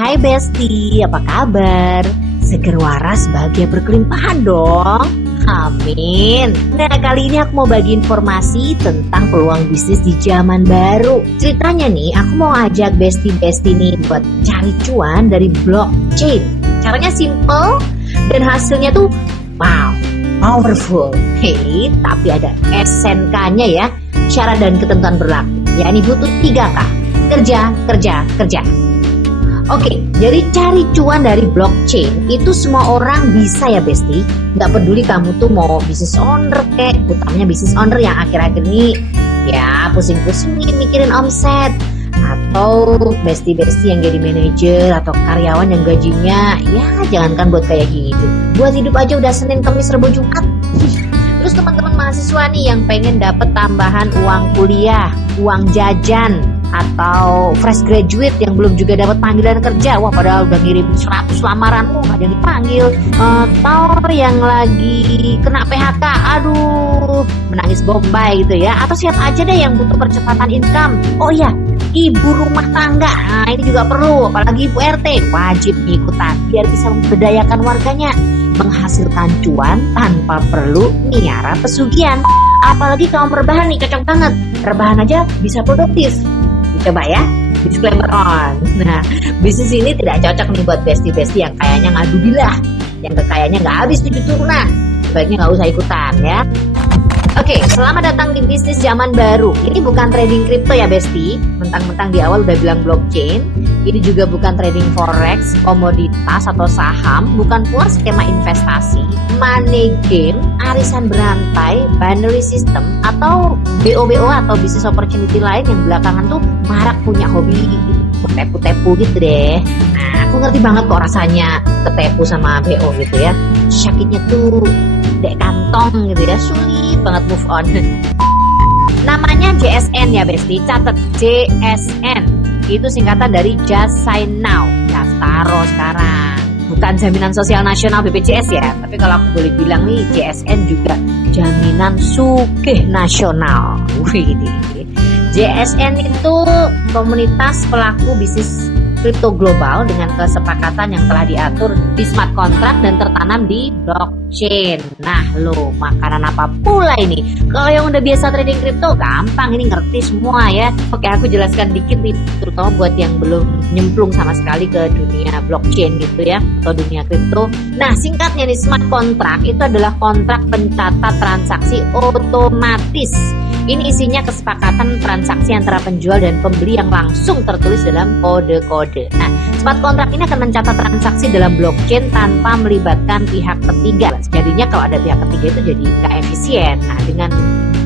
Hai Besti, apa kabar? Seger waras bahagia berkelimpahan dong. Amin. Nah, kali ini aku mau bagi informasi tentang peluang bisnis di zaman baru. Ceritanya nih, aku mau ajak Besti-Besti nih buat cari cuan dari blockchain. Caranya simple dan hasilnya tuh wow, powerful. Hei, tapi ada SNK-nya ya. Syarat dan ketentuan berlaku. Ya, ini butuh 3K. Kerja, kerja, kerja. Oke, jadi cari cuan dari blockchain itu semua orang bisa ya Besti. Nggak peduli kamu tuh mau business owner kek, utamanya business owner yang akhir-akhir ini ya pusing-pusing nih mikirin omset, atau Besti-Besti yang jadi manajer atau karyawan yang gajinya ya jangankan buat kayak gitu, buat hidup aja udah Senin Kamis Rebo Jumat. Terus teman-teman mahasiswa nih yang pengen dapet tambahan uang kuliah, uang jajan, atau fresh graduate yang belum juga dapat panggilan kerja, wah padahal udah ngirim 100 lamaran, gak ada yang dipanggil, atau yang lagi kena PHK, aduh menangis bombay gitu ya, atau siap aja deh yang butuh percepatan income. Oh iya, ibu rumah tangga, nah ini juga perlu, apalagi ibu RT wajib ikutan biar bisa memberdayakan warganya, menghasilkan cuan tanpa perlu miara pesugihan. Apalagi kaum rebahan nih, cocok banget, rebahan aja bisa produktif. Coba ya, disclaimer on. Nah, bisnis ini tidak cocok nih buat Besti-Besti yang kayaknya ngadu bilah, yang kekayanya nggak habis 7 turunan. Sebaiknya nggak usah ikutan ya. Oke, selamat datang di bisnis zaman baru. Ini bukan trading kripto ya Besti. Mentang-mentang di awal udah bilang blockchain. Ini juga bukan trading forex, komoditas atau saham, bukan pula skema investasi, money game, arisan berantai, binary system, atau BOBO atau business opportunity lain yang belakangan tuh marak punya hobi tepu-tepu gitu deh. Nah, aku ngerti banget kok rasanya ketepu sama BO gitu ya. Sakitnya tuh dek kantong gitu ya, sulit banget move on. Namanya JSN ya Besti, catat JSN. Itu singkatan dari Just Sign Now, daftar sekarang. Bukan jaminan sosial nasional BPJS ya, tapi kalau aku boleh bilang nih JSN juga jaminan sugih nasional. Wih, JSN itu komunitas pelaku bisnis kripto global dengan kesepakatan yang telah diatur di smart contract dan tertanam di blockchain. Nah lo, makanan apa pula ini? Kalau yang udah biasa trading kripto gampang, ini ngerti semua ya. Oke, aku jelaskan dikit nih, terutama buat yang belum nyemplung sama sekali ke dunia blockchain gitu ya, atau dunia kripto. Nah, singkatnya nih, smart contract itu adalah kontrak pencatat transaksi otomatis. Ini isinya kesepakatan transaksi antara penjual dan pembeli yang langsung tertulis dalam kode-kode. Nah, smart contract ini akan mencatat transaksi dalam blockchain tanpa melibatkan pihak ketiga. Jadinya kalau ada pihak ketiga itu jadi nggak efisien. Nah, dengan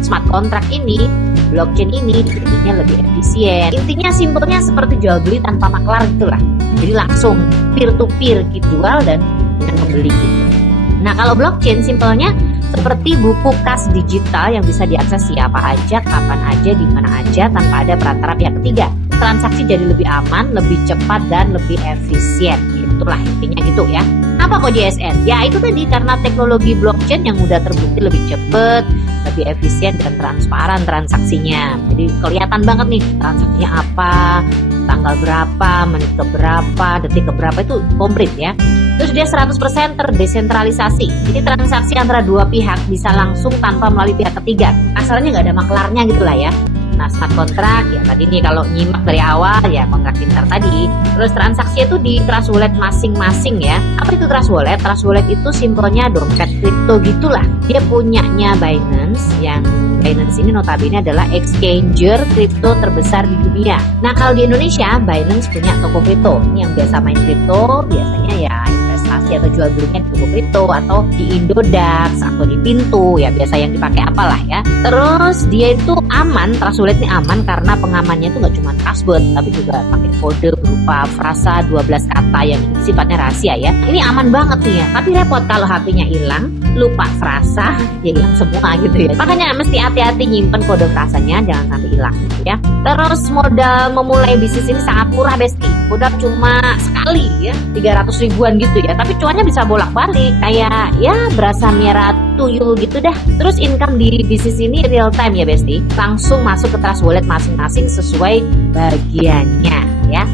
smart contract ini, blockchain ini jadinya lebih efisien. Intinya simpelnya seperti jual beli tanpa maklar gitulah. Jadi langsung peer to peer gitu, jual dan dengan pembeli gitu. Nah, kalau blockchain simpelnya seperti buku kas digital yang bisa diakses siapa aja, kapan aja, di mana aja tanpa ada perantara pihak ketiga. Transaksi jadi lebih aman, lebih cepat dan lebih efisien. Itulah intinya gitu ya. Apa kok JSN? Ya itu tadi, karena teknologi blockchain yang udah terbukti lebih cepat, lebih efisien dan transparan transaksinya. Jadi kelihatan banget nih transaksinya apa, tanggal berapa, menit ke berapa, detik ke berapa, itu komplit ya. Terus dia 100% terdesentralisasi. Jadi transaksi antara dua pihak bisa langsung tanpa melalui pihak ketiga. Asalnya nggak ada maklarnya gitulah ya. Nah, smart contract ya tadi nih, kalau nyimak dari awal ya kontrak pintar tadi. Terus transaksi itu di Trust Wallet masing-masing ya. Apa itu Trust Wallet? Trust Wallet itu simpelnya dompet kripto gitulah. Dia punyanya Binance, yang Binance ini notabene adalah exchanger kripto terbesar di dunia. Nah, kalau di Indonesia Binance punya toko kripto. Ini yang biasa main kripto biasanya ya investasi atau jual belinya di toko kripto atau di Indodax atau di Pintu ya, biasa yang dipakai apalah ya. Terus dia itu aman, Trust Wallet ini aman karena pengamannya itu nggak cuma password tapi juga pakai kode berupa frasa 12 kata yang sifatnya rahasia ya. Ini aman banget nih ya, tapi repot kalau HP-nya hilang, lupa frasa, ya hilang semua gitu ya. Makanya mesti hati-hati nyimpen kode frasanya, jangan sampai hilang gitu ya. Terus modal memulai bisnis ini sangat murah Besti, modal cuma sekali ya, 300 ribuan gitu ya, tapi cuannya bisa bolak-balik kayak ya berasa merah tuyul gitu dah. Terus income di bisnis ini real time ya Besti, langsung masuk ke Trust Wallet masing-masing sesuai bagiannya ya.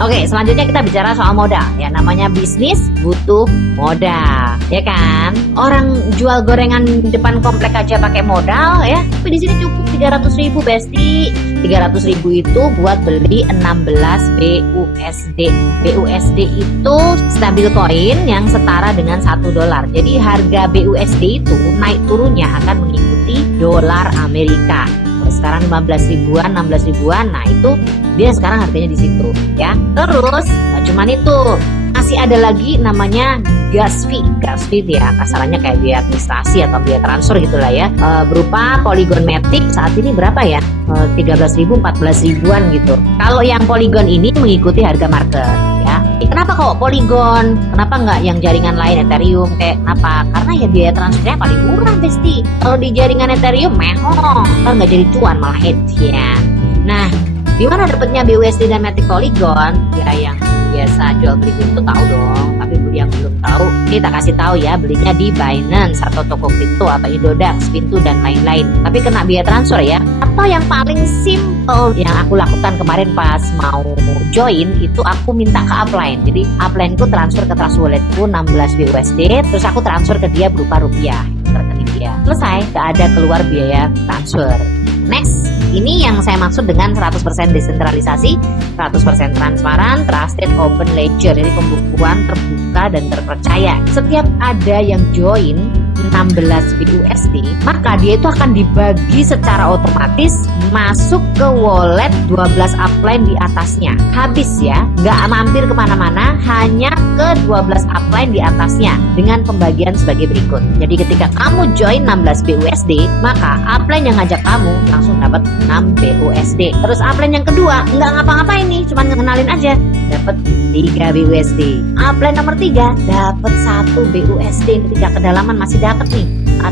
Oke, selanjutnya kita bicara soal modal. Ya, namanya bisnis butuh modal, ya kan? Orang jual gorengan di depan komplek aja pakai modal ya. Tapi di sini cukup 300.000 Besti. 300.000 itu buat beli 16 BUSD. BUSD itu stabil coin yang setara dengan $1. Jadi harga BUSD itu naik turunnya akan mengikuti dolar Amerika. Sekarang 15 ribuan, 16 ribuan, nah itu dia sekarang harganya di situ ya. Terus nggak cuman itu, masih ada lagi namanya gas fee ya, kasarannya kayak biaya administrasi atau biaya transfer gitulah ya, berupa Polygon Matic. Saat ini berapa ya, 13.000, 14 ribuan gitu. Kalau yang Polygon ini mengikuti harga market ya. Kenapa kok Polygon? Kenapa nggak yang jaringan lain Ethereum? Kenapa? Karena ya biaya transfernya paling murah Besti. Kalau di jaringan Ethereum mehong, kan nggak jadi cuan malah edian. Nah, di mana dapatnya BUSD dan Matic Polygon? Ya yang biasa jual beli itu tahu dong, tapi yang belum tahu kita kasih tahu ya, belinya di Binance atau toko kripto atau Indodax, Pintu dan lain-lain. Tapi kena biaya transfer ya. Atau yang paling simple yang aku lakukan kemarin pas mau join itu aku minta ke upline. Jadi upline-ku transfer ke Trust Wallet-ku 16 BUSD, terus aku transfer ke dia berupa rupiah ke rekening dia. Selesai, gak ada keluar biaya transfer. Next, ini yang saya maksud dengan 100% desentralisasi, 100% transparan, trusted open ledger. Jadi pembukuan terbuka dan terpercaya. Setiap ada yang join 16 BUSD, maka dia itu akan dibagi secara otomatis masuk ke wallet 12 upline di atasnya. Habis ya, nggak mampir kemana-mana, hanya ke 12 upline di atasnya dengan pembagian sebagai berikut. Jadi ketika kamu join 16 BUSD, maka upline yang ngajak kamu langsung dapat 6 BUSD. Terus upline yang kedua nggak ngapa-ngapain nih, cuma ngenalin aja, dapat 3 BUSD. Upline nomor 3 dapat 1 BUSD. Ketika kedalaman masih dapat nih.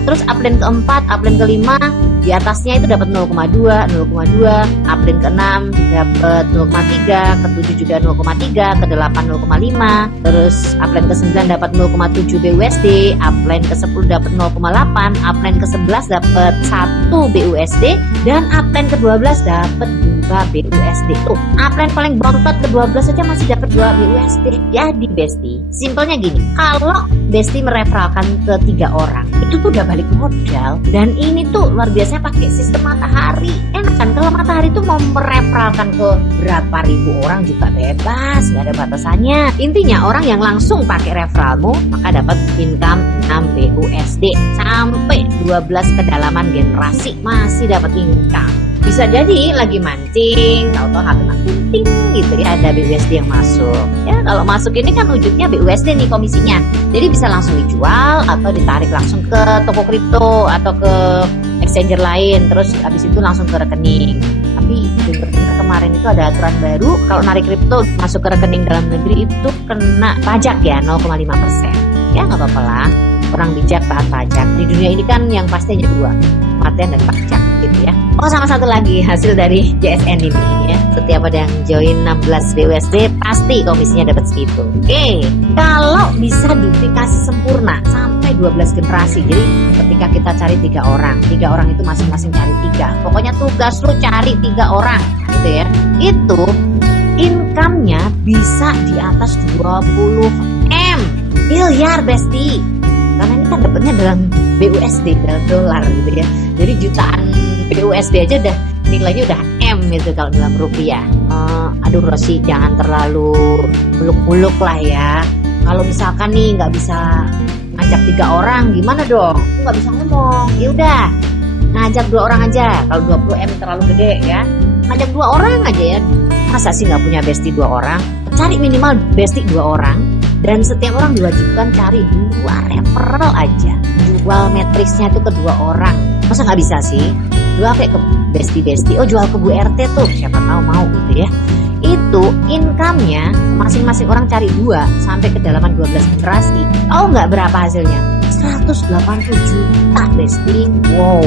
Terus upline keempat, upline kelima di atasnya itu dapat 0,2, 0,2, upline ke-6 dapat 0,3, ke-7 juga 0,3, ke-8 0,5, terus upline ke-9 dapat 0,7 BUSD, upline ke-10 dapat 0,8, upline ke-11 dapat 1 BUSD, dan upline ke-12 dapat 2 BUSD. Tuh, upline paling bontot ke-12 saja masih dapat 2 BUSD. Jadi Besti, simpelnya gini, kalau Besti mereferalkan ke 3 orang, itu tuh udah balik modal. Dan ini tuh luar biasa pakai sistem matahari. Enak kan, kalau matahari tuh mau mereferalkan ke berapa ribu orang juga bebas, nggak ada batasannya. Intinya orang yang langsung pakai referralmu maka dapat income 6 BUSD sampai 12 kedalaman generasi masih dapat income. Bisa jadi lagi mancing, tahu-tahu kena kunting gitu ya, ada BUSD yang masuk. Ya kalau masuk ini kan wujudnya BUSD nih komisinya. Jadi bisa langsung dijual atau ditarik langsung ke toko kripto atau ke exchanger lain, terus habis itu langsung ke rekening. Tapi dengar-dengar kemarin itu ada aturan baru, kalau narik kripto masuk ke rekening dalam negeri itu kena pajak ya 0,5%. Ya nggak apa-apa lah, orang bijak taat pajak. Di dunia ini kan yang pasti hanya 2, kematian dan pajak gitu ya. Oh, sama satu lagi hasil dari JSN ini ya. Setiap ada yang join 16 BUSD pasti komisinya dapat segitu. Oke, kalau bisa duplikasi sempurna sampai 12 generasi. Jadi ketika kita cari 3 orang, 3 orang itu masing-masing cari 3. Pokoknya tugas lu cari 3 orang gitu ya. Itu income-nya bisa di atas 20 miliar Besti. Karena ini kan dapatnya dalam BUSD, dalam dolar gitu ya. Jadi jutaan BUSD aja udah nilainya udah M gitu kalau dalam rupiah. Aduh Rosi, jangan terlalu muluk-muluk lah ya. Kalau misalkan nih nggak bisa ngajak 3 orang, gimana dong? Aku nggak bisa ngomong. Ya udah, ngajak 2 orang aja. Kalau 20 M terlalu gede ya. Ngajak 2 orang aja ya. Masa sih nggak punya bestie 2 orang? Cari minimal bestie 2 orang. Dan setiap orang diwajibkan cari 2 referral aja. Jual matriksnya itu ke 2 orang. Masa nggak bisa sih? Jual kayak ke bestie-bestie. Oh, jual ke Bu RT tuh, siapa tahu mau gitu ya. Itu income-nya masing-masing orang cari 2 sampai kedalaman 12 generasi. Oh, nggak berapa hasilnya? 180 juta Besti. Wow,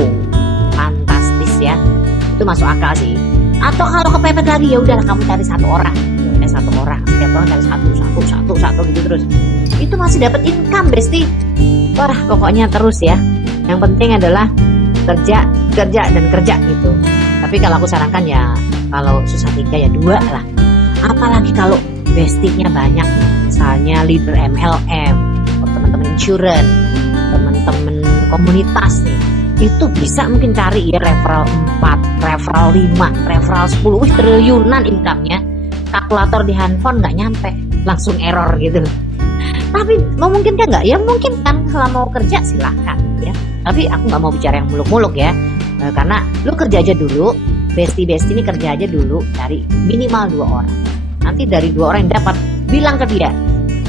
fantastis ya. Itu masuk akal sih. Atau kalau kepepet lagi ya udahlah kamu cari 1 orang. 1 orang, setiap orang cari satu gitu terus. Itu masih dapat income Besti. Wah, pokoknya terus ya. Yang penting adalah kerja dan kerja gitu. Tapi kalau aku sarankan ya, kalau susah 3 ya 2 lah. Apalagi kalau bestinya banyak, misalnya leader MLM, teman-teman insurance, teman-teman komunitas nih, itu bisa mungkin cari ya referral 4, referral 5, referral 10, triliunan income-nya. Kalkulator di handphone nggak nyampe, langsung error gitu. Tapi memungkinkan nggak? Ya mungkin kan, kalau mau kerja silahkan ya. Tapi aku nggak mau bicara yang muluk-muluk ya, karena lu kerja aja dulu, besti-besti ini kerja aja dulu, cari minimal 2 orang. Nanti dari 2 orang yang dapat, bilang ke dia,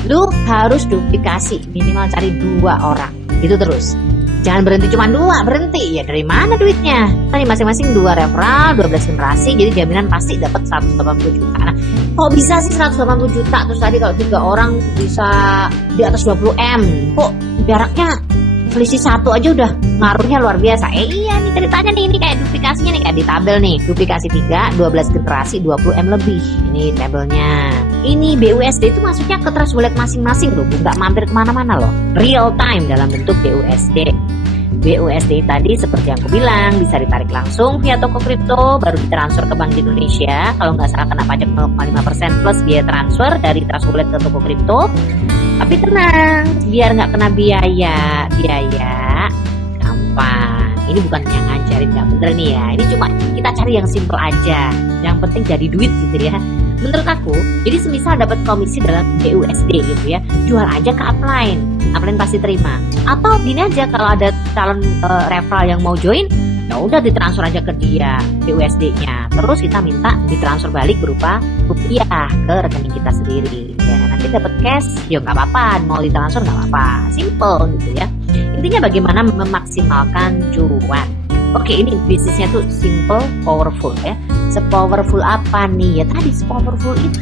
lu harus duplikasi, minimal cari 2 orang, gitu terus. Jangan berhenti cuma 2, berhenti. Ya dari mana duitnya? Tadi masing-masing 2 referral, 12 generasi, jadi jaminan pasti dapat 180 juta. Nah, kok bisa sih 180 juta? Terus tadi kalau 3 orang bisa di atas 20 M. Kok jaraknya selisih 1 aja udah ngaruhnya luar biasa. Iya nih ceritanya nih, ini kayak duplikasinya nih, kayak di tabel nih. Duplikasi 3, 12 generasi, 20 M lebih. Ini tabelnya. Ini BUSD itu masuknya ke trust wallet masing-masing loh, nggak mampir kemana-mana loh. Real time dalam bentuk BUSD. BUSD tadi seperti yang aku bilang, bisa ditarik langsung via toko kripto, baru ditransfer ke Bank Indonesia. Kalau nggak salah kena pajak 0,5% plus biaya transfer dari trust wallet ke toko kripto. Tapi tenang, biar nggak kena biaya gampang. Ini bukan yang ngajarin nggak bener nih ya. Ini cuma kita cari yang simple aja. Yang penting jadi duit gitu ya. Menurut aku, jadi semisal dapat komisi dalam BUSD gitu ya, jual aja ke upline pasti terima. Atau gini aja, kalau ada calon referral yang mau join, ya udah ditransfer aja ke dia BUSD-nya. Terus kita minta ditransfer balik berupa rupiah ke rekening kita sendiri. Ya nanti dapat cash, ya nggak apa-apa, mau ditransfer nggak apa-apa, simple gitu ya. Intinya bagaimana memaksimalkan cuan. Oke, ini bisnisnya tuh simple, powerful ya. Sepowerful apa nih? Ya tadi sepowerful itu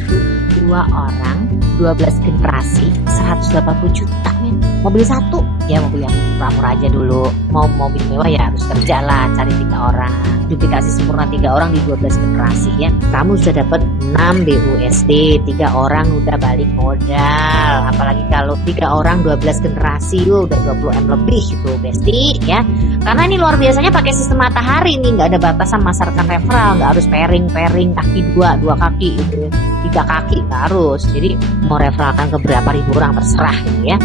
2 orang, 12 generasi, 180 juta men. Mobil 1, ya mobil yang murah-murah aja dulu. Mau mobil mewah ya harus kerja lah, cari 3 orang. Duplikasi sempurna 3 orang di 12 generasi ya. Kamu sudah dapat 6 BUSD, 3 orang udah balik modal. Apalagi kalau 3 orang 12 generasi, udah 20 M lebih gitu besti ya. Karena ini luar biasanya pakai sistem matahari nih, nggak ada batasan masarkan referral, nggak harus pairing kaki 2 kaki gitu, 3 kaki nggak harus. Jadi mau referralkan ke berapa ribu orang terserah gitu ya.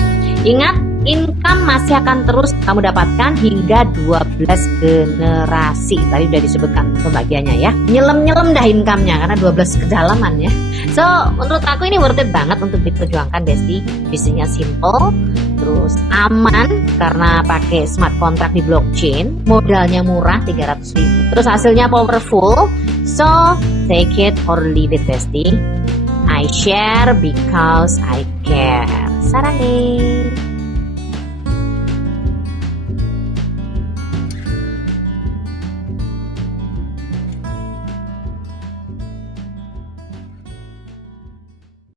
Ingat, income masih akan terus kamu dapatkan hingga 12 generasi. Tadi udah disebutkan pembagiannya ya. Nyelem dah income-nya karena 12 kedalaman ya. So, menurut aku ini worth it banget untuk diperjuangkan Besti. Bisnisnya simple, terus aman karena pakai smart contract di blockchain, modalnya murah 300.000. Terus hasilnya powerful. So, take it or leave it Besti. I share because I care. Sarang nih.